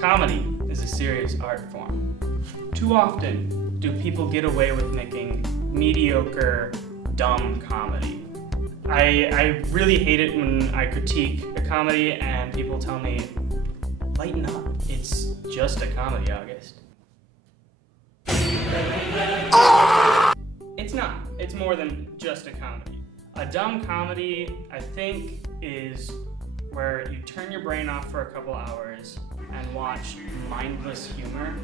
Comedy is a serious art form. Too often do people get away with making mediocre, dumb comedy. I really hate it when I critique a comedy and people tell me, lighten up, it's just a comedy, August. It's not. It's more than just a comedy. A dumb comedy, I think, is where you turn your brain off for a couple hours and watch mindless humor.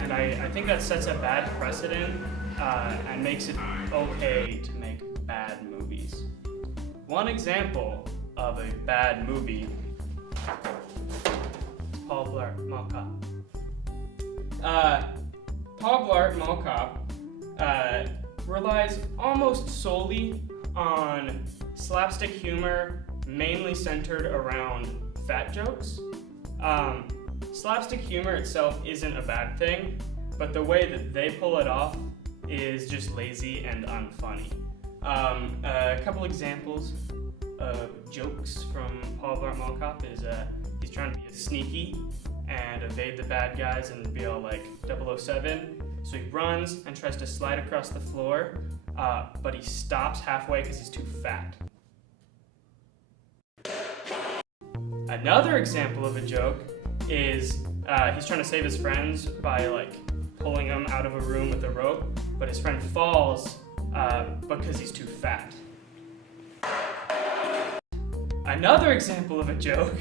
And I think that sets a bad precedent and makes it okay to make bad movies. One example of a bad movie, Paul Blart Mall Cop. Paul Blart Mall Cop relies almost solely on slapstick humor, mainly centered around fat jokes. Slapstick humor itself isn't a bad thing, but the way that they pull it off is just lazy and unfunny. A couple examples of jokes from Paul Blart Mall Cop is he's trying to be sneaky and evade the bad guys and be all like 007. So he runs and tries to slide across the floor, but he stops halfway because he's too fat. Another example of a joke is he's trying to save his friends by like pulling them out of a room with a rope, but his friend falls because he's too fat. Another example of a joke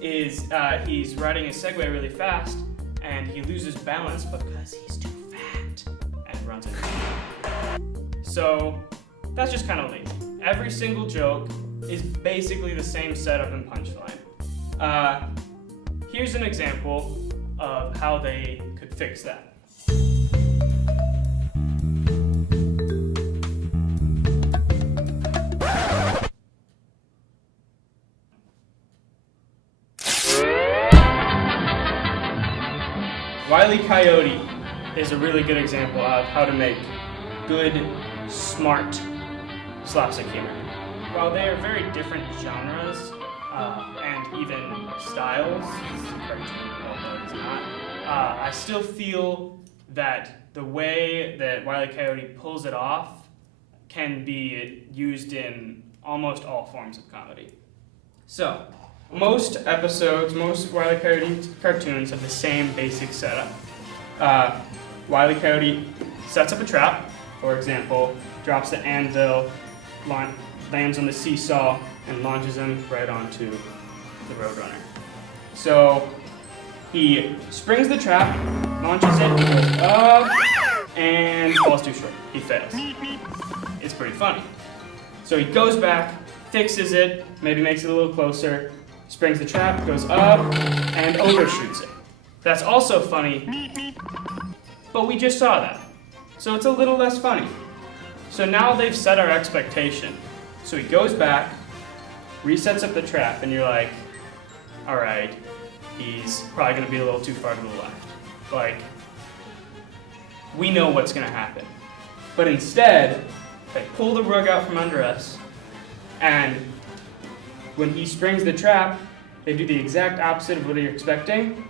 is he's riding a Segway really fast and he loses balance because he's too fat and runs into it. So that's just kind of lazy. Every single joke is basically the same setup and punchline. Here's an example of how they could fix that. Wile E. Coyote is a really good example of how to make good, smart slapstick humor. While they are very different genres and even styles, this is a cartoon, although it's not, I still feel that the way that Wile E. Coyote pulls it off can be used in almost all forms of comedy. So, most episodes, most Wile E. Coyote cartoons have the same basic setup. Wile E. Coyote sets up a trap, for example, drops the anvil, lands on the seesaw, and launches him right onto the Roadrunner. So he springs the trap, launches it, goes up, and falls too short. He fails. It's pretty funny. So he goes back, fixes it, maybe makes it a little closer, springs the trap, goes up, and overshoots it. That's also funny, but we just saw that. So it's a little less funny. So now they've set our expectation. So he goes back, resets up the trap, and you're like, all right, he's probably gonna be a little too far to the left. Like, we know what's gonna happen. But instead, they pull the rug out from under us, and when he springs the trap, they do the exact opposite of what you're expecting,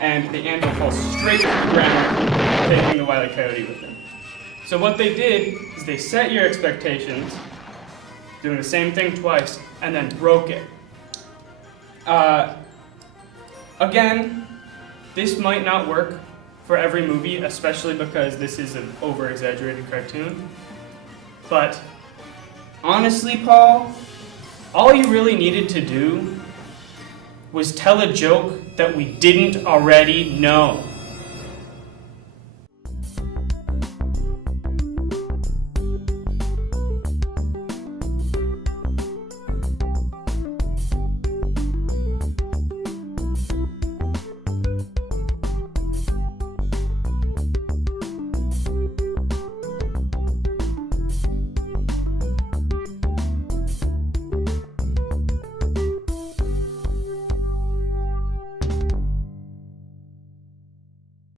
and the anvil falls straight to the ground, taking the Wile E. Coyote with him. So what they did is they set your expectations, doing the same thing twice, and then broke it. Again, this might not work for every movie, especially because this is an over-exaggerated cartoon. But honestly, Paul, all you really needed to do was tell a joke that we didn't already know.